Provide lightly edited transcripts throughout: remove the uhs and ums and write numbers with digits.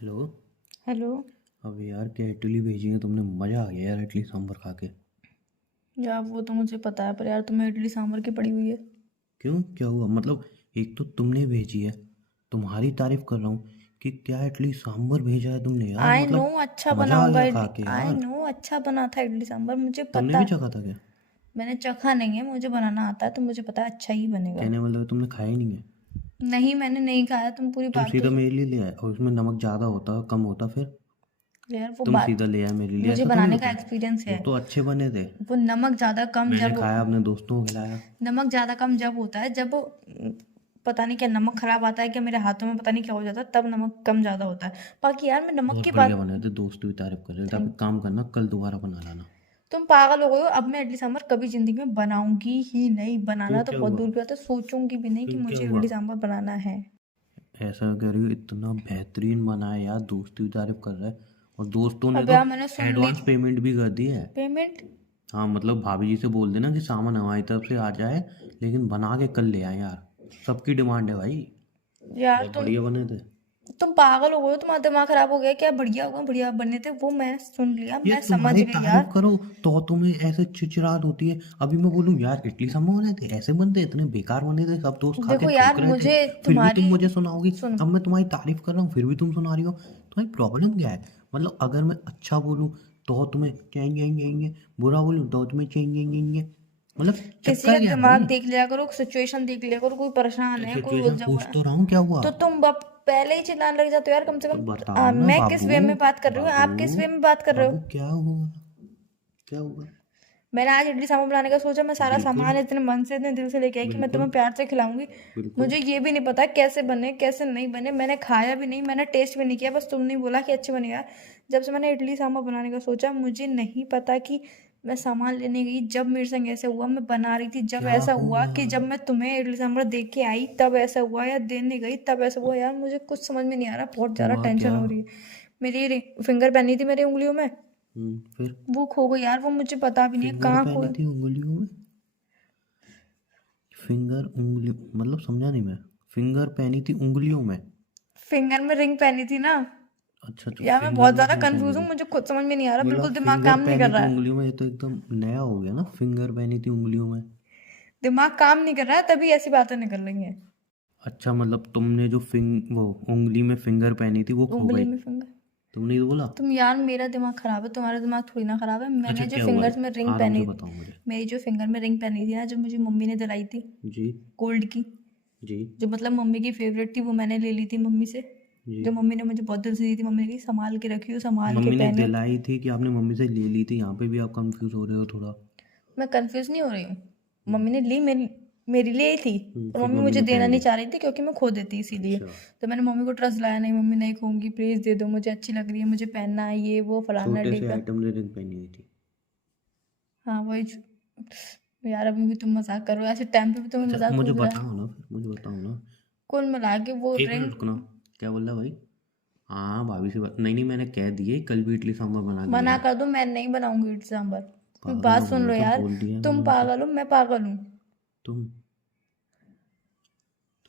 Hello. Hello. अब यार क्या इडली भेजी है तुमने, मज़ा आ गया यार इडली सांभर खा के। यार वो तो मुझे पता है, पर यार तुम्हें इडली सांभर की पड़ी हुई है। क्यों, क्या हुआ? मतलब एक तो तुमने भेजी है, तुम्हारी तारीफ कर रहा हूँ कि क्या इडली सांभर भेजा है तुमने यार, आई नो मतलब अच्छा मज़ा बना आ होगा गया खा इडली, के आई यार। नो अच्छा बना था इडली सांभर, मुझे तुमने पता भी है। चखा था क्या? मैंने चखा नहीं है, मुझे बनाना आता है तो मुझे पता है अच्छा ही बनेगा। कहने मतलब तुमने खाया ही नहीं है। नहीं, मैंने नहीं खाया, तुम पूरी तुम बात तो सीधा मेरे लिए ले आए और उसमें नमक ज़्यादा होता कम होता फिर। यार वो तुम बात, सीधा ले आए मेरे लिए, मुझे ऐसा थोड़ी बनाने होता का है। एक्सपीरियंस वो है। तो अच्छे बने थे। वो नमक ज़्यादा कम मैंने जब, खाया, अपने दोस्तों को खिलाया। नमक ज़्यादा कम जब होता है जब वो पता नहीं क्या नमक खराब आता है, क्या मेरे हाथों में पता नहीं क्या हो जाता है, तब नमक कम ज़्यादा होता है। बाकी यार मैं नमक बहुत की बढ़िया बात, बने थे, दोस्त भी तारीफ कर रहे थे। अब थैंक, एक काम करना, कल दोबारा बना लाना। तुम पागल हो गए हो। अब मैं इडली सांभर कभी जिंदगी में बनाऊंगी ही नहीं। क्यों, बनाना तो क्या बहुत हुआ? दूर की बात है, सोचूंगी भी नहीं कि क्यों, क्या मुझे हुआ? इडली सांभर बनाना है। ऐसा कह रही हो, इतना बेहतरीन बना है यार, दोस्त भी तारीफ कर रहा है। और दोस्तों ने अब तो यार मैंने सुन ली एडवांस पेमेंट भी कर दी है। पेमेंट। हाँ, मतलब भाभी जी से बोल देना कि सामान हमारी तरफ से आ जाए, लेकिन बना के कल ले आए यार। सबकी डिमांड है भाई। यार बहुत बढ़िया बने थे। तुम पागल हो गए हो, तुम्हारा दिमाग खराब हो गया क्या? बढ़िया होगा, बढ़िया बने थे वो, मैं सुन लिया, ये मैं समझ तुम्हारी गई तारीफ यार। करो तो तुम्हें ऐसे चिड़चिड़ाहट होती है। अभी मैं बोलूँ यार इडली सांभर बने थे, ऐसे बनते, इतने बेकार बने थे, सब दोस्त खा के देखो यार, थूक रहे थे। मुझे फिर भी तुम तुम्हारी, मुझे सुनाओगी। सुनो, अब मैं तुम्हारी तारीफ कर रहा हूँ फिर भी तुम सुना रही हो, तुम्हारी प्रॉब्लम क्या है? मतलब अगर मैं अच्छा बोलूँ तो तुम्हें चेंगे, बुरा बोलूँ तो तुम्हें चेंगे। मतलब किसी का चक्कर क्या है दिमाग भाई? देख लिया करो, सिचुएशन देख लिया करो, कोई परेशान तो है, कोई सिचुएशन उलझा हुआ पूछ है। तो रहा हूँ, क्या हुआ? तो तुम पहले ही चिल्लाने लग जाते हो यार, कम से तो कम बताओ ना मैं किस बाबू। वे में बात कर रही हूँ, बाबू, आप किस वे में बात कर रहे हो? बाबू क्या हुआ? क्या हुआ? मैंने आज इडली सांभर बनाने का सोचा, मैं सारा बिल्कुल, सामान इतने मन से इतने दिल से लेके आई कि मैं बिल्कुल, तुम्हें प्यार से खिलाऊंगी। बिल्कुल। मुझे ये भी नहीं पता कैसे बने कैसे नहीं बने, मैंने खाया भी नहीं, मैंने टेस्ट भी नहीं किया, बस तुमने बोला कि अच्छे बनेगा। जब से मैंने इडली सांभर बनाने का सोचा, मुझे नहीं पता कि मैं सामान लेने गई, जब मेरे संग ऐसा हुआ, मैं बना रही थी जब क्या ऐसा हुआ, हुआ? कि जब मैं तुम्हें इडली सांभर दे के आई तब ऐसा हुआ, या देने गई तब ऐसा हुआ। यार मुझे कुछ समझ में नहीं आ रहा, बहुत ज़्यादा हुआ टेंशन क्या? हो रही है। मेरी फिंगर पहनी थी मेरी उंगलियों में, फिर? वो खो गई यार, वो मुझे पता भी नहीं है फिंगर कहाँ खो। पहनी थी उंगलियों में? फिंगर उंगली मतलब समझा नहीं मैं। फिंगर पहनी थी उंगलियों में? फिंगर में रिंग पहनी थी ना। अच्छा, तो यार मैं फिंगर बहुत में ज्यादा रिंग पहनी कंफ्यूज हूँ, थी। मुझे खुद समझ में नहीं आ रहा, बोला बिल्कुल दिमाग फिंगर काम नहीं कर पहनी रहा थी है। उंगलियों में, ये तो एकदम नया हो गया ना, फिंगर पहनी थी उंगलियों में। दिमाग काम नहीं कर रहा है, तभी ऐसी बातें निकल रही हैं। अच्छा, मतलब तुमने जो वो उंगली में फिंगर पहनी थी वो खो उंगली गई। में फिंगर, तुमने ये तो बोला। तुम यार, मेरा दिमाग खराब है, तुम्हारा दिमाग थोड़ी ना खराब है। अच्छा, मैंने जो क्या हुआ? फिंगर्स में रिंग आराम से पहनी, बताओ मुझे। मेरी जो फिंगर में रिंग पहनी थी ना, जो मुझे मम्मी ने दिलाई थी, जी। गोल्ड की, जी। जो मतलब मम्मी की फेवरेट थी, वो मैंने ले ली थी मम्मी से। जी। जो मम्मी ने मुझे बहुत दिल से दी थी, मम्मी ने कही संभाल के रखियो, संभाल के मम्मी ने पहनियो। दिलाई थी कि आपने मम्मी से ले ली थी? यहाँ पे भी आप कंफ्यूज हो रहे हो थोड़ा। मैं कंफ्यूज नहीं हो रही हूँ। हम्म, मम्मी ने ली, मेरी मेरे लिए ही थी, और फिर मम्मी मम्मी मुझे ने देना पहन नहीं ली। चाह रही थी क्योंकि मैं खो देती इसीलिए। अच्छा। तो मैंने मम्मी को ट्रस्ट लाया, नहीं मम्मी नहीं कहूँगी, प्लीज़ दे दो, मुझे अच्छी लग रही है, मुझे पहनना है, ये वो फलाना छोटे से ढेका। आइटम ने रिंग पहनी हुई थी। हाँ वही यार अभी भी तुम मजाक कर रहे हो, ऐसे टाइम पे भी तुम्हें अच्छा, मजाक मुझे सूझ रहा है? बताओ ना, फिर मुझे बताओ ना। कुल मिला के वो एक मिनट रिंग। रुकना। क्या बोल रहा भाई? हाँ, भाभी से बात नहीं, नहीं, मैंने कह दिए कल भी इडली सांभर बना के मना देना। कर दो, मैं नहीं बनाऊंगी इडली सांभर। पागल बात ना सुन बनो लो तो, यार, बोल दिया मैंने तुम तुमसे। पागल हो, मैं पागल हूँ। तुम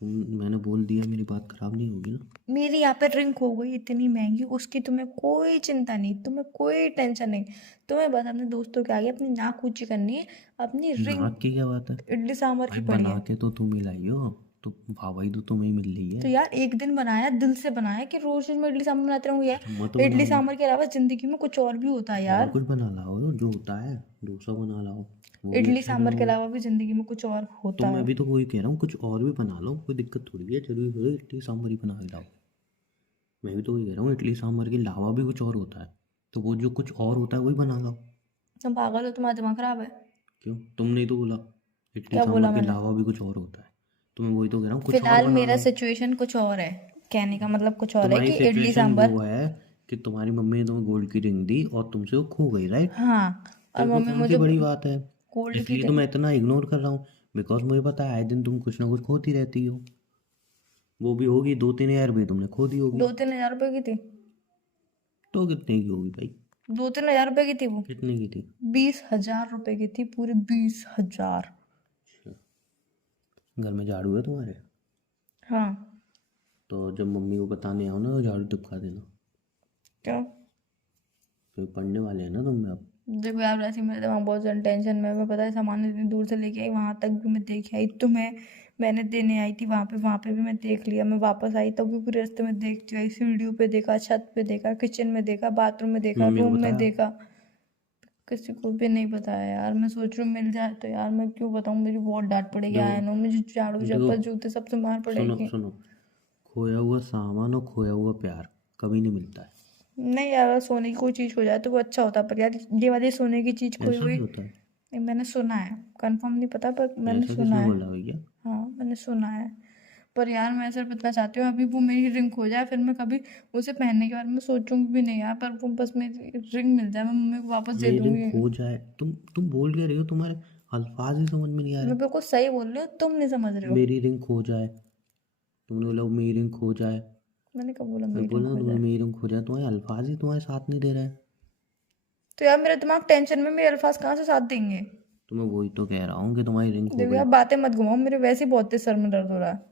तुम मैंने बोल दिया, मेरी बात खराब नहीं होगी ना? मेरी यहाँ पे रिंग हो गई इतनी महंगी, उसकी तुम्हें कोई चिंता नहीं, तुम्हें कोई टेंशन नहीं। तुम्हें बस अपने दोस्तों के आगे अपनी नाक ऊंची करनी है। अपनी रिंग नाक की क्या बात है? इडली सांभर भाई की पड़ी बना है। के तो तुम ही लाई हो। तो भाई तो तुम्हें ही मिल रही तो है। यार एक दिन बनाया, दिल से बनाया, कि रोज रोज मैं इडली सांभर बनाते रहूंगी यार? अच्छा, मत इडली बनाओ। सांभर के अलावा जिंदगी में कुछ और भी होता है और यार। कुछ बना लाओ जो होता है। डोसा बना लाओ, वो भी इडली अच्छा सांभर के बनाओगे। अलावा भी जिंदगी में कुछ और तो होता मैं है। भी तो वही कह रहा हूँ, कुछ और भी बना लो, कोई दिक्कत थोड़ी है, जरूरी थोड़ी इडली सांभर ही बना के लाओ। मैं भी तो वही कह रहा हूँ, इडली सांभर के अलावा भी कुछ और होता है। तो वो जो कुछ और होता है वही बना लो। तुम पागल हो, तुम्हारा दिमाग खराब है। क्यों? तुमने ही तो बोला इडली क्या बोला सांभर के मैंने? अलावा भी कुछ और होता है। तो मैं वही तो कह रहा हूँ, कुछ और फिलहाल बना मेरा लो। सिचुएशन कुछ और है, कहने का मतलब कुछ और है तुम्हारी कि इडली सिचुएशन सांभर। वो है कि तुम्हारी मम्मी ने तुम्हें गोल्ड की रिंग दी और तुमसे वो खो गई, राइट? हाँ, तो और इसमें मम्मी कौन सी मुझे बड़ी बात है? गोल्ड की इसलिए तो रिंग, मैं इतना इग्नोर कर रहा हूँ। बिकॉज मुझे पता है आए दिन तुम कुछ ना कुछ खोती रहती हो। वो भी होगी 2-3 हज़ार रुपये तुमने खो दी होगी। 2-3 हज़ार रुपये की थी। तो कितने की होगी भाई? 2-3 हज़ार रुपये की थी वो। कितने की थी? 20 हज़ार रुपये की थी, पूरे 20 हज़ार। अच्छा, घर में झाड़ू है तुम्हारे? हाँ। तो जब मम्मी को बताने आओ ना तो झाड़ू दिखा देना। क्यों? तो पढ़ने वाले हैं ना तुम अब। देखो यार, वैसे ही मेरे दिमाग बहुत ज़्यादा टेंशन में है। मैं पता है सामान इतनी दूर से लेके आई, वहाँ तक भी मैं देख आई। तुम्हें मैंने देने आई थी वहाँ पे भी मैं देख लिया। मैं वापस आई तब भी पूरे रास्ते में देखती आई, सीढ़ियों पे देखा, छत पे देखा, किचन में देखा, बाथरूम में देखा, मम्मी को रूम में बताया? देखा, किसी को भी नहीं बताया यार। मैं सोच रही हूँ मिल जाए तो यार, मैं क्यों बताऊँ, मेरी बहुत डांट पड़ेगी। देखो आया नो, मुझे झाड़ू देखो, चप्पल जूते सबसे मार सुनो पड़ेगी। सुनो, खोया हुआ सामान और खोया हुआ प्यार कभी नहीं मिलता है। नहीं यार, अगर सोने की कोई चीज़ खो जाए तो वो अच्छा होता, पर यार ये वाली सोने की चीज़ खोई ऐसा हुई। भी होता है? नहीं, मैंने सुना है, कंफर्म नहीं पता पर मैंने ऐसा सुना किसने है। बोला भैया? हाँ, मैंने सुना है। पर यार मैं सिर्फ इतना चाहती हूँ, अभी वो मेरी रिंग खो जाए, फिर मैं कभी उसे पहनने के बाद मैं सोचूंगी भी नहीं यार, पर वो बस मेरी रिंग मिल जाए, मैं मम्मी को वापस दे मेरी रिंग दूंगी। खो जाए? तुम बोल क्या रही हो? तुम्हारे अल्फाज ही समझ में नहीं आ रहे। मैं बिल्कुल सही बोल रही हूँ, तुम नहीं समझ रहे हो। मेरी रिंग खो जाए? तुमने बोला मेरी रिंग खो जाए। मैंने कब बोला मैं मेरी रिंग बोला खो तुमने जाए? मेरी रिंग खो जाए, तुम्हारे अल्फाज ही तुम्हारे साथ नहीं दे रहे हैं। तो यार मेरा दिमाग टेंशन में, मेरे अल्फाज कहाँ से साथ देंगे? तो मैं वही तो कह रहा हूँ कि तुम्हारी रिंग खो देखो गई। यार, बातें मत घुमाओ, मेरे वैसे ही बहुत तेज सर में दर्द हो रहा है।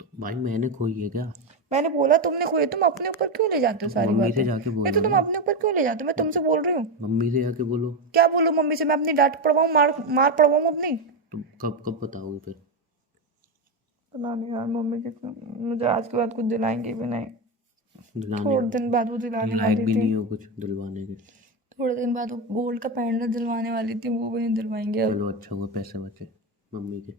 तो भाई मैंने खोई है क्या? मैंने बोला तुमने खोई, तुम अपने ऊपर क्यों ले जाते हो तो सारी मम्मी बातें? से जाके नहीं तो बोलो तुम ना। अपने ऊपर क्यों ले जाते हो? मैं तुमसे बोल रही हूँ। मम्मी से जाके बोलो। क्या बोलूँ मम्मी से? मैं अपनी डांट पड़वाऊँ, मार मार पड़वाऊँ अपनी? तुम कब कब बताओगे फिर? पता नहीं यार, मम्मी के मुझे आज के बाद कुछ दिलाएंगे भी नहीं। दिलाने थोड़े दिन बाद वो तुम दिलाने लायक वाली भी थी। नहीं हो कुछ दिलवाने के। थोड़े दिन बाद वो गोल्ड का पैंडल दिलवाने वाली थी, वो भी नहीं दिलवाएंगे अब। चलो अच्छा हुआ पैसे बचे मम्मी के।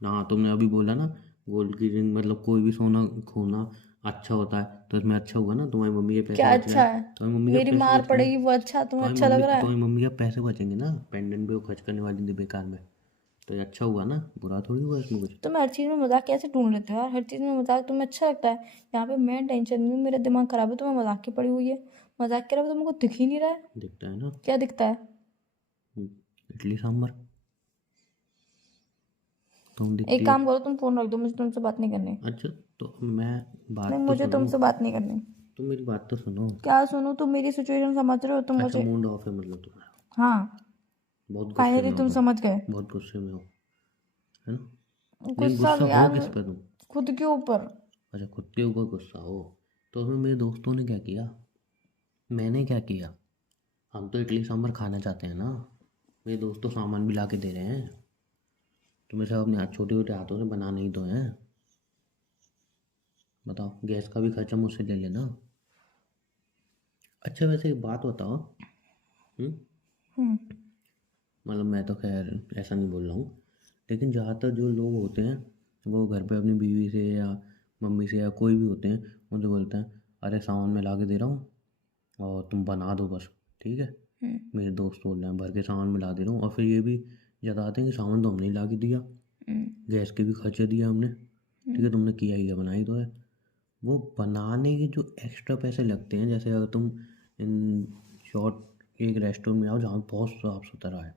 हाँ तुमने अभी बोला ना, गोल्ड की रिंग मतलब कोई भी सोना खोना अच्छा होता है, तो इसमें अच्छा हुआ ना, तुम्हारी मम्मी के पैसे क्या बच गए। अच्छा है? तुम्हारी मम्मी के मेरी पैसे मार बच गए। पड़ेगी वो अच्छा, तुम्हें अच्छा लग रहा है? तुम्हारी मम्मी के पैसे बचेंगे ना, पेंडेंट पे वो खर्च करने वाली थी बेकार में। तो ये अच्छा हुआ ना, बुरा थोड़ी हुआ इसमें कुछ। तुम हर चीज़ में मजाक कैसे ढूंढ लेते हो यार? हर चीज़ में मजाक तुम्हें अच्छा लगता है। यहाँ पे मैं टेंशन में हूँ, मेरा दिमाग खराब है, तुम्हें मजाक की पड़ी हुई है। मजाक के अलावा तुमको दिख ही नहीं रहा है। दिखता है ना। क्या दिखता है? हम्म, इडली सांभर तुम एक दिखती हो। काम करो, तुम फोन रख दो, मुझे तुमसे बात नहीं करनी। अच्छा तो मैं नहीं, बात तो मुझे सुनो। तुमसे बात नहीं करनी। तुम मेरी बात तो सुनो। क्या सुनो? तुम मेरी सिचुएशन समझ रहे हो? तुम अच्छा मुझे। मूड ऑफ है मतलब तुम्हारा? हाँ, बहुत गुस्से फाइनली में हो तुम तुम। समझ गए। बहुत गुस्से में हो, है ना? लेकिन गुस्सा गुस्सा हो यार, किस पे तुम? खुद के ऊपर। अच्छा खुद के ऊपर गुस्सा हो? तो उसमें मेरे दोस्तों ने क्या किया, मैंने क्या किया? हम तो इडली सांभर खाना चाहते हैं ना। मेरे दोस्त तो सामान भी ला के दे रहे हैं। तुम्हें सब अपने हाथ छोटे छोटे हाथों से बनाने ही तो हैं। बताओ, गैस का भी खर्चा मुझसे ले लेना। अच्छा वैसे एक बात बताओ। हम्म, हम्म। मतलब मैं तो खैर ऐसा नहीं बोल रहा हूँ, लेकिन ज़्यादातर जो लोग होते हैं वो घर पे अपनी बीवी से या मम्मी से या कोई भी होते हैं, उनसे बोलते हैं अरे सामान मैं ला के दे रहा हूँ और तुम बना दो बस, ठीक है। हम्म। मेरे दोस्त बोल रहे हैं भर के सामान में ला दे रहा हूँ, और फिर ये भी जताते हैं कि सामान तो हमने ही ला के दिया, हम्म। गैस के भी खर्चे दिया हमने, ठीक है, तुमने किया ही है, बनाई तो है। वो बनाने के जो एक्स्ट्रा पैसे लगते हैं, जैसे अगर तुम इन शॉर्ट एक रेस्टोरेंट में आओ जहाँ बहुत साफ सुथरा है,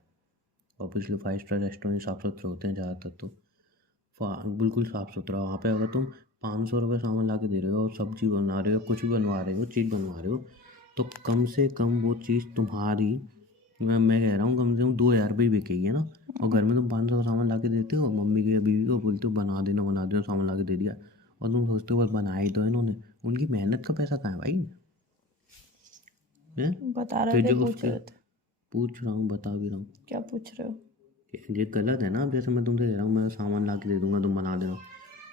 ऑब्वियसली 5 स्टार रेस्टोरेंट साफ सुथरे होते हैं ज़्यादातर, तो बिल्कुल साफ़ सुथरा, वहाँ पे अगर तुम 500 रुपये सामान ला के दे रहे हो और सब्जी बना रहे हो, कुछ भी बनवा रहे हो, चीज़ बनवा रहे हो, तो कम से कम वो चीज़ तुम्हारी, मैं कह रहा हूँ कम से कम 2,000 रुपये बिकेगी, है ना। और घर में तुम 500 का सामान ला के देते हो, मम्मी के या बीवी को बोलते हो बना देना, सामान ला के दे दिया, और तुम सोचते हो बस बनाया ही तो है इन्होंने, उनकी मेहनत का पैसा कहाँ है भाई? है? बता रहे फिर थे, जो पूछ उसके, रहे थे। पूछ रहा हूँ, बता भी रहा हूँ। क्या पूछ रहे हो? ये गलत है ना। अब जैसे मैं तुमसे कह रहा हूँ मैं सामान ला के दे दूंगा तुम बना देना,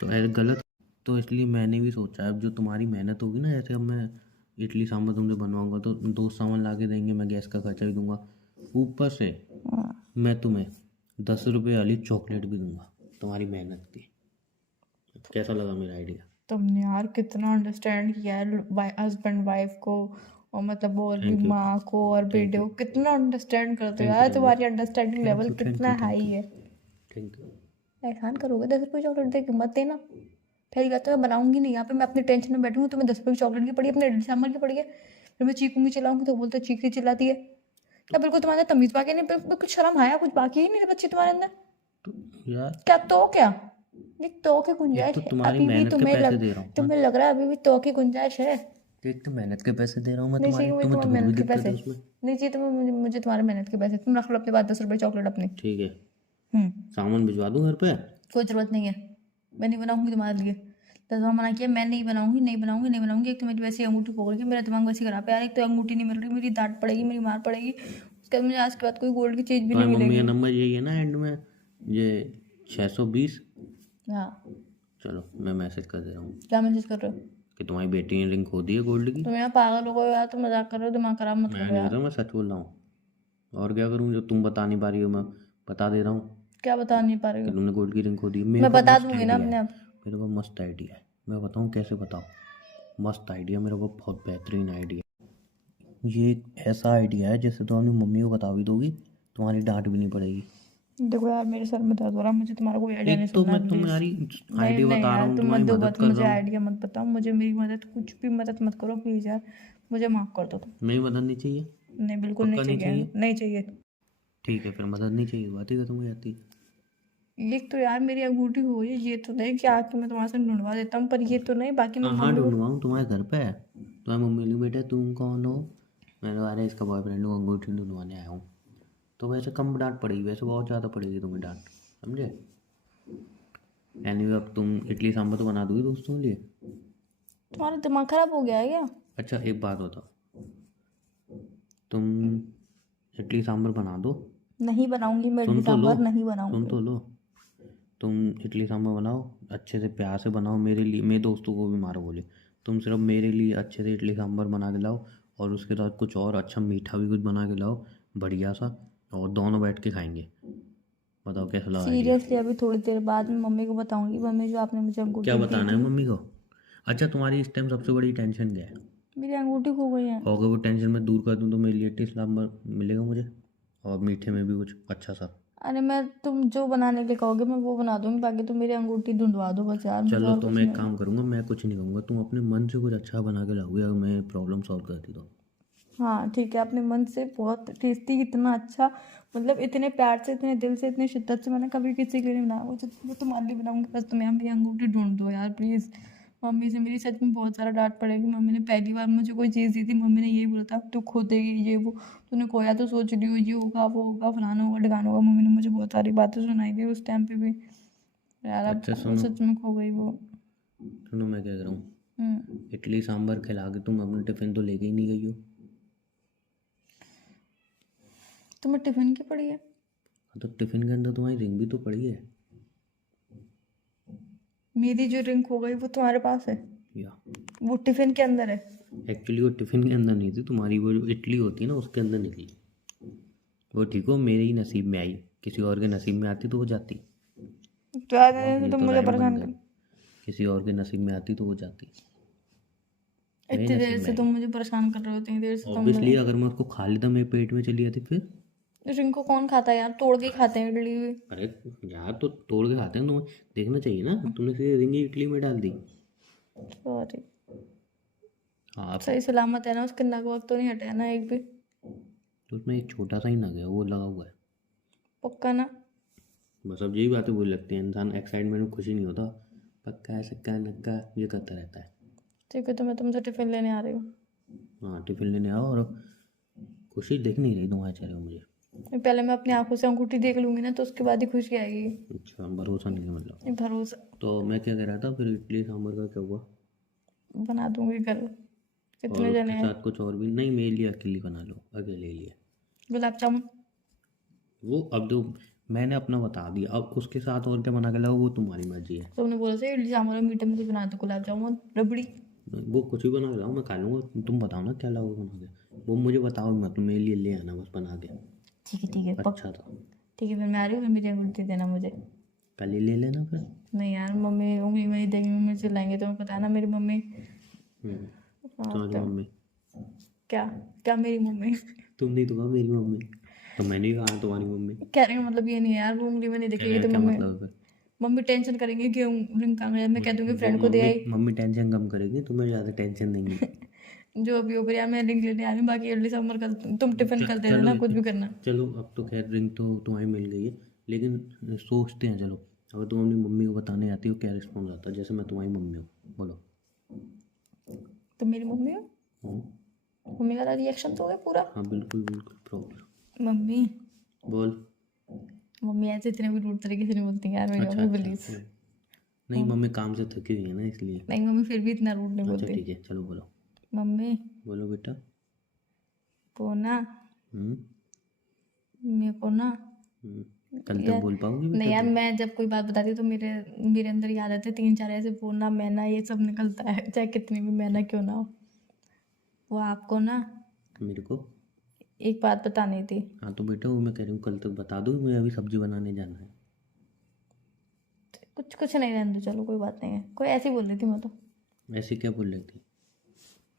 तो ऐसे गलत। तो इसलिए मैंने भी सोचा अब जो तुम्हारी मेहनत होगी ना, जैसे अब मैं इडली सांभर तुमसे बनवाऊंगा तो दोस्त सामान ला के देंगे, मैं गैस का खर्चा भी दूंगा, ऊपर से हाँ। मैं तुम्हें 10 रुपये वाली चॉकलेट भी दूंगा तुम्हारी मेहनत की। कैसा लगा मेरा आइडिया? तुमने यार कितना अंडरस्टैंड किया है हस्बैंड वाइफ को, और मतलब और भी थैंक यू। माँ को और थैंक बेटे यू। को कितना अंडरस्टैंड करते हो थैंक यू। यार। Thank you. तुम्हारी understanding thank level you. Thank कितना यू। Thank high you. है। Thank you. एहसान करोगे 10 रुपये चॉकलेट दे के? मत देना। पहली बात तो मैं बनाऊंगी नहीं, यहाँ पे मैं अपनी टेंशन में बैठूंगी, तुम्हें 10 रुपये की चॉकलेट की पड़ी है, अपने इडली सांभर की पड़ी है, फिर मैं चीखूंगी चिल्लाऊंगी तो बोलते चीखती चिल्लाती है। क्या बिल्कुल तुम्हारे अंदर तमीज बाकी नहीं? बिल्कुल कुछ शर्म आया? कुछ बाकी ही नहीं है बच्ची तुम्हारे अंदर? तो यार क्या तो क्या? ये तो की एक गुंजाइश तो है तुम्हारी अभी भी? मेहनत के पैसे दे रहा हूँ, हाँ। तुम्हें लग रहा है अभी भी तो की गुंजाइश है? एक तो मेहनत के पैसे दे रहा हूँ मैं नहीं चाहिए तुम्हारे, मुझे तुम्हें तुम्हारी तो फिर भी मेहनत के दिक्कत पैसे। है उसमें। नहीं चाहिए तुम्हें मुझे तुम्हारे मेहनत के पैसे। तुम रख लो अपने पास 10 रुपये चॉकलेट अपनी। ठीक है, हम्म। सामान भिजवा दूँ घर पे? कोई ज़रूरत नहीं है, मैं नहीं बनाऊंगी तुम्हारे लिए। 10 बार मना किया, मैं नहीं बनाऊंगी नहीं बनाऊंगी नहीं बनाऊंगी। एक तो मेरी वैसी अंगूठी पकड़ के मेरा दिमाग वैसे खराब है यार, एक तो अंगूठी नहीं मिल रही, मेरी डांट पड़ेगी, मेरी मार पड़ेगी, उसके बाद मुझे आज के बाद कोई गोल्ड की चीज़ भी नहीं तुम्हारी मम्मी का मिलेगी। नंबर यही है ना एंड में, ये 620? हाँ, चलो मैं मैसेज कर दे रहा हूँ क्या मैसेज कर रहे हो? कि तुम्हारी बेटी ने रिंग खो दी है गोल्ड की। तुम यहाँ पागल हो गए हो यार, तुम मजाक कर रहे हो, दिमाग खराब मत मैं करो नहीं यार। बता, मैं सच बोल रहा हूँ। और क्या करूँ, जो तुम बता नहीं पा रही हो मैं बता दे रहा हूँ क्या बता नहीं पा रही कि हो? तुमने गोल्ड की रिंग खो दी है। मेरे मैं पास बता मस्त दूंगी ना आइडिया अपने है, आप। मेरे पास मस्त आइडिया है। मैं बताऊँ कैसे बताऊँ? मस्त आइडिया मेरे को, बहुत बेहतरीन आइडिया। ये एक ऐसा आइडिया है जिससे तुम अपनी मम्मी को बता भी दोगी, तुम्हारी डांट भी नहीं पड़ेगी। देखो यार, मेरे सर में दर्द हो रहा है, मुझे तुम्हारा कोई आइडिया नहीं एक तो सुनना मैं है प्लीज। तुम्हारी नहीं आइडिया नहीं बता रहा यार, हूँ, तुम मत तुम्हारी दो मदद बात, कर मुझे रहा हूँ। आइडिया मत बताओ, मुझे मेरी मदद, कुछ भी मदद मत करो प्लीज यार, मुझे माफ कर दो तुम। मेरी मदद नहीं चाहिए? नहीं बिल्कुल नहीं पक्का नहीं चाहिए, चाहिए? नहीं चाहिए। ठीक है फिर, मदद नहीं चाहिए, बात ही खत्म हो जाती है। एक तो यार मेरी अंगूठी हो गई, ये तो नहीं कि आके मैं तुम्हारे से ढूंढवा देता हूँ, पर ये तो नहीं, बाकी मैं कहाँ मम्मी को। ढूंढवाऊँ, तुम्हारे घर पे है। तुम्हारी मम्मी ने, बेटा तुम कौन हो? मैंने कहा अरे इसका बॉयफ्रेंड हूँ, अंगूठी ढूंढवाने आया हूँ। तो वैसे कम डांट पड़ेगी, वैसे बहुत ज़्यादा पड़ेगी तुम्हें डांट, समझे? एनीवे अब तुम इडली सांभर तो बना दोगी दोस्तों के लिए? तुम्हारा दिमाग खराब हो गया है क्या? अच्छा एक बात बताओ, तुम इडली सांभर बना दो। नहीं बनाऊंगी मैं इडली सुन तो लो, सांभर, नहीं सुन बनाऊंगी। तो लो। तुम इडली सांभर बनाओ, अच्छे से प्यार से बनाओ, मेरे लिए, मेरे दोस्तों को भी मारो बोले। तुम सिर्फ मेरे लिए अच्छे से इडली सांभर बना के लाओ, और उसके साथ कुछ और अच्छा मीठा भी कुछ बना के लाओ, बढ़िया सा, और दोनों बैठ के खाएंगे। बताओ कैसा लगा आइडिया? सीरियसली अभी थोड़ी देर बाद मैं मम्मी को बताऊंगी, मम्मी जो आपने मुझे क्या अंगूठी दी बताना है थी। मम्मी को? अच्छा तुम्हारी इस टाइम सबसे बड़ी टेंशन क्या है? मेरी अंगूठी खो गई है। और अगर वो टेंशन मैं दूर कर दूँ तो मेरे लिए इडली सांभर मिलेगा मुझे, और मीठे में भी कुछ अच्छा सा। अरे मैं, तुम जो बनाने के लिए कहोगे मैं वो बना दूंगी, बाकी तुम मेरी अंगूठी ढूंढवा दो बस यार, मुझे चलो और तो कुछ मैं एक नहीं। काम करूँगा, मैं कुछ नहीं कहूँगा, तुम अपने मन से कुछ अच्छा बना के लाओगे अगर मैं प्रॉब्लम सॉल्व करती तो। हाँ ठीक है, अपने मन से बहुत टेस्टी, इतना अच्छा, मतलब इतने प्यार से, इतने दिल से, इतनी शिद्दत से मैंने कभी किसी के लिए बनाया, वो तुम्हारे लिए बनाऊंगी, बस तुम यहाँ मेरी अंगूठी ढूंढ दो यार प्लीज़। मम्मी से मेरी सच में बहुत सारा डांट पड़ेगी, मम्मी ने पहली बार मुझे कोई चीज़ दी थी, मम्मी ने यही बोला था तू खो देगी ये वो, तूने खोया तो सोच रही हो ये होगा वो होगा फलाना होगा ढिकाना होगा, मम्मी ने मुझे बहुत सारी बातें सुनाई थी उस टाइम पे भी। यार अब अच्छा वो सुनो, सच में खो गई वो। सुनो मैं क्या कह रहा हूँ, हम्म। इडली सांभर खिला के तुम अपना टिफिन तो लेके ही नहीं गई हो। तुम्हें टिफिन की पड़ी है? हाँ, तो टिफिन के अंदर तुम्हारी रिंग भी तो पड़ी है। मेरी जो रिंग खो गई वो तुम्हारे पास है? या वो टिफिन के अंदर है? एक्चुअली वो टिफिन के अंदर नहीं थी तुम्हारी, वो जो इडली होती है ना उसके अंदर निकली। वो ठीक हो, मेरे ही नसीब में आई, किसी और के नसीब में आती तो वो जाती। तो आज ये तुम तो मुझे राइम बन परेशान गई, कर, किसी और के नसीब में आती तो वो जाती, मेरे इतनी देर नसीब में से तुम आई। मुझे परेशान कर रहे हो, इतनी देर से तुम ऑब्वियसली मुझे। अगर मैं उसको खा लेता मेरे पेट में चली जाती फिर। रिंग को कौन खाता है यार, तोड़ के ही खाते हैं इडली भी। अरे यार तो तोड़ के खाते हैं, तुम्हें देखना चाहिए ना, तुमने सीधे रिंग ही इडली में डाल दी। सॉरी। हाँ सही सलामत है ना, उसके नग वग तो नहीं हटे ना एक भी? तो उसमें एक छोटा सा ही नग है, वो लगा हुआ है। पक्का ना? बस अब यही बातें बुरी लगती हैं, इंसान एक्साइटमेंट में खुशी नहीं होता, पक्का है सिक्का नक्का ये करता रहता है। ठीक है, तो मैं तुमसे टिफिन लेने आ रही हूँ। हाँ टिफिन लेने आओ, और खुशी दिख नहीं रही तुम्हारे चेहरे में मुझे। पहले मैं अपनी आंखों से अंगूठी देख लूंगी ना, तो उसके बाद ही खुशी आएगी। अच्छा भरोसा नहीं है मतलब। भरोसा। तो मैं क्या कह रहा था, फिर इडली सांभर का क्या हुआ? बना दूंगी कल। और कितने जने उसके हैं? साथ कुछ और भी? नहीं मेरे लिए अकेली बना लो, अकेले लिए। गुलाब जामुन? वो अब जो मैंने अपना बता दिया, अब उसके साथ और क्या बना के लाओ वो तुम्हारी मर्जी है। तुमने बोला था इडली सांभर और मीठे में कुछ बना दो, गुलाब जामुन रबड़ी। वो कुछ भी बना के लाओ, मैं खा लूँगा, तुम बताओ ना क्या लाओगे बना के, वो मुझे बताओ मत, मेरे लिए ले आना बस बना के। ठीक है अच्छा था। ठीक है, फिर मैं आ रही हूँ, फिर मेरी अंगूठी दे देना मुझे। कल ही ले लेना फिर। नहीं यार, मम्मी उंगली में नहीं देंगी, मम्मी चिल्लाएंगे, तुम्हें पता है ना मेरी मम्मी। हाँ तुम्हारी तो मम्मी? क्या? क्या मेरी मम्मी? तुम नहीं तो कहा मेरी मम्मी, तो मैंने ही कहा तुम्हारी मम्मी। कहने का मतलब ये नहीं है यार, वो उंगली में नहीं दिखेगी तो क्या मम्मी, मतलब है फिर? मम्मी टेंशन करेंगे कि रिंग कहाँ गया, मैं कह दूंगी फ्रेंड को दे मम्मी, आई। मम्मी टेंशन कम करेगी, तुम्हें ज़्यादा टेंशन देंगी। जो अभी ऊपर यार, मैं रिंग लेने आ रही हूँ, बाकी इडली सांभर कल तुम टिफिन कल दे चलो देना, कुछ भी करना। चलो अब तो खैर रिंग तो तुम्हारी मिल गई है, लेकिन सोचते हैं चलो, अगर तुम अपनी मम्मी को बताने आती हो क्या रिस्पॉन्स आता है, जैसे मैं तुम्हारी मम्मी हूँ, बोलो। तुम मेरी मम्मी हो, हाँ मम्मी का रिएक्शन तो है पूरा। हाँ बिल्कुल बिल्कुल प्रॉब्लम। मम्मी, बोल। मम्मी ऐसे इतने भी रूड तरीके से नहीं बोलती यार, मेरी अच्छा मम्मी अच्छा प्लीज। हाँ। नहीं मम्मी काम से थकी हुई है ना इसलिए। नहीं मम्मी फिर भी इतना रूड नहीं अच्छा बोलती। ठीक है चलो बोलो। मम्मी बोलो बेटा। वो ना हम्म मेरे को ना कल तक यार बोल पाओगी नहीं बेटा यार, तुम? मैं जब कोई बात बताती हूँ तो मेरे मेरे अंदर याद आते 3-4 ऐसे बोलना मैना ये सब निकलता है, चाहे कितनी भी मैना क्यों ना हो। वो आपको ना मेरे को? एक बात बतानी थी। हाँ तो बेटा वो मैं कह रही हूँ कल तक बता दो, मुझे अभी सब्जी बनाने जाना है। कुछ कुछ नहीं, रहने दो, चलो कोई बात नहीं है। कोई ऐसी बोल रही थी मैं तो। ऐसे क्या बोल रही थी?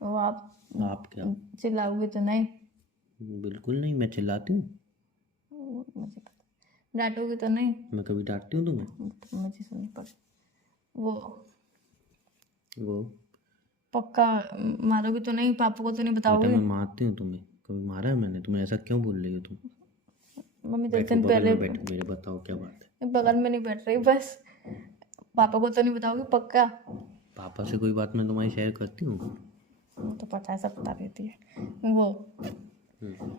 वो आप क्या? चिल्लाओगे तो नहीं? बिल्कुल नहीं, मैं चिल्लाती हूँ? मुझे पता। डांटोगे तो नहीं? मैं कभी डांटती हूँ तुम्हें? मुझे सुननी पड़े। वो वो पक्का मारोगे तो नहीं? पापा को तो नहीं बेटा बताओगे? मैं मारती हूँ तुम्हें? कभी मारा है मैंने तुम्हें? ऐसा क्यों बोल रही हो तुम? मम्मी 10 बैठो दिन बगल पहले में बैठो मेरे, बताओ क्या बात है। बगल में नहीं बैठ रही, बस पापा को तो नहीं बताओगे पक्का? पापा से कोई बात मैं तुम्हारी शेयर करती हूँ? वो तो पता है, सब बता देती है। वो हम्म,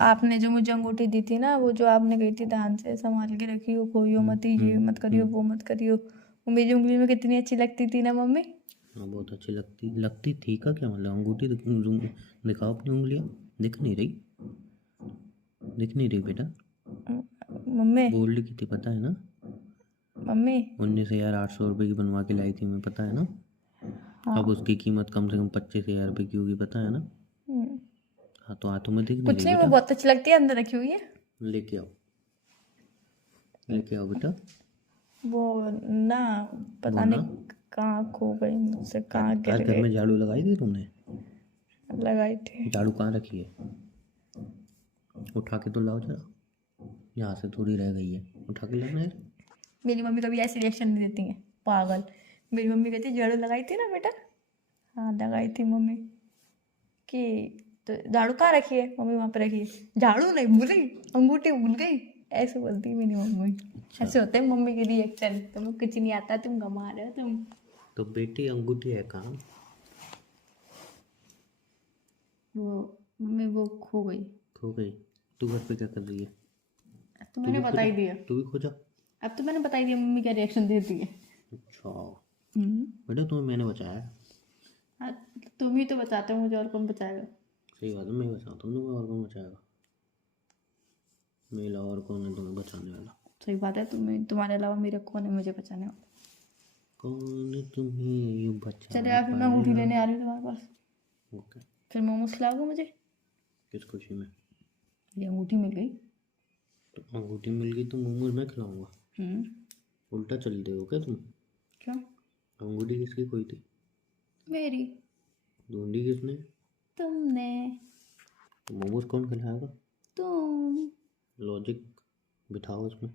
आपने जो मुझे अंगूठी दी थी ना, वो जो आपने कही थी ध्यान से संभाल के रखियो, खोइयो मत, ये मत करियो, वो मत करियो, वो मेरी उंगली में कितनी अच्छी लगती थी ना मम्मी। हाँ बहुत अच्छी लगती थी का क्या मतलब? अंगूठी दिखाओ अपनी उंगलियाँ। दिख नहीं रही? दिख नहीं रही बेटा? मम्मी गोल्ड की थी पता है ना? मम्मी 19,800 रुपये की बनवा के लाई थी मैं, पता है ना? हाँ। अब उसकी कीमत कम से कम 25,000 रुपये की होगी, पता है ना? हम्म, हाँ तो हाथों में दिख नहीं कुछ रही नहीं, वो बेटा? बहुत अच्छी लगती है, अंदर रखी हुई है। लेके आओ, लेके आओ बेटा। वो ना पता वो ना नहीं कहाँ खो गई मुझसे, कहाँ आज गिर घर गई। में झाड़ू लगाई थी तुमने? लगाई थी। झाड़ू कहाँ रखी है? उठा के तो लाओ जरा, यहाँ से थोड़ी रह गई है, उठा के लाना यार। मेरी मम्मी कभी ऐसे रिएक्शन नहीं देती है, पागल। मेरी मम्मी कहती है झाड़ू लगाई थी ना बेटा? हाँ लगाई थी मम्मी। कि तो झाड़ू कहाँ रखी है? मम्मी वहाँ पे रखी है। झाड़ू नहीं, भूल गई, अंगूठी भूल गई, ऐसे बोलती है मेरी मम्मी। ऐसे होते हैं मम्मी के रिएक्शन। तुम्हें कुछ नहीं आता, तुम घमा रहे हो तुम। तो बेटी अंगूठी है कहाँ? वो मम्मी वो खो गई। खो गई? तू घर पे क्या कर रही है? अब तो मैंने बता ही दिया। तू भी खो जा। अब तो मैंने बता ही दिया मम्मी क्या रिएक्शन देती है। अच्छा बेटा तुम्हें मैंने बचाया है। हाँ, तुम ही तो बचाते हो मुझे, और कौन बचाएगा? सही बात है, मैं ही बचाता हूँ तुम्हें, और कौन बचाएगा? मेरा और कौन है तुम्हें बचाने वाला? सही बात है, तुम्हारे अलावा मेरे कौन है मुझे बचाने वाला? कौन तुम्हें बचा चले यार, फिर मैं अंगूठी लेने आ रही हूँ तुम्हारे पास। ओके। फिर मोमोज खिलाओगे मुझे? किस खुशी में? ये अंगूठी मिल गई। तो अंगूठी मिल गई तो मोमोज मैं खिलाऊंगा? उल्टा चल रहे हो क्या तुम? क्यों? अंगूठी किसकी खोई थी? मेरी। ढूंढी किसने? तुमने। तो मोमोज कौन खिलाएगा? तुम। लॉजिक बिठाओ उसमें।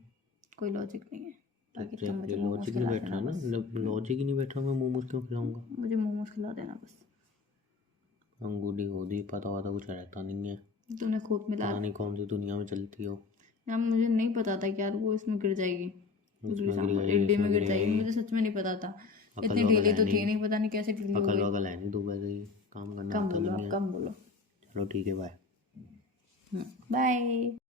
कोई लॉजिक नहीं है, बाकी तुम मुझे एग्जैक्टली मोमोज लॉजिक खिला नहीं बैठ देना रहा ना, बस। जब लॉजिक ही नहीं बैठ रहा मैं मोमोज क्यों खिलाऊंगा? मुझे मोमोज खिला देना बस। अंगूठी होती पता वता कुछ रहता नहीं है, तूने खूब मिला। पता नहीं कौन सी दुनिया में चलती हो। यार मुझे नहीं पता था कि यार वो इसमें गिर जाएगी, इडली इसमें गिर सांभर गई, इडली में इसमें गिर गिर जाएगी, गई। मुझे सच में नहीं पता था। अकल इतनी वकल ढीली है तो थी नहीं, नहीं, पता नहीं कैसे ढीली हो अकल गई। वकल है नहीं, तो वैसे ही काम करना कम आता बोलो, नहीं आप है। कम बोलो। चलो ठीक है, बाय। बाय।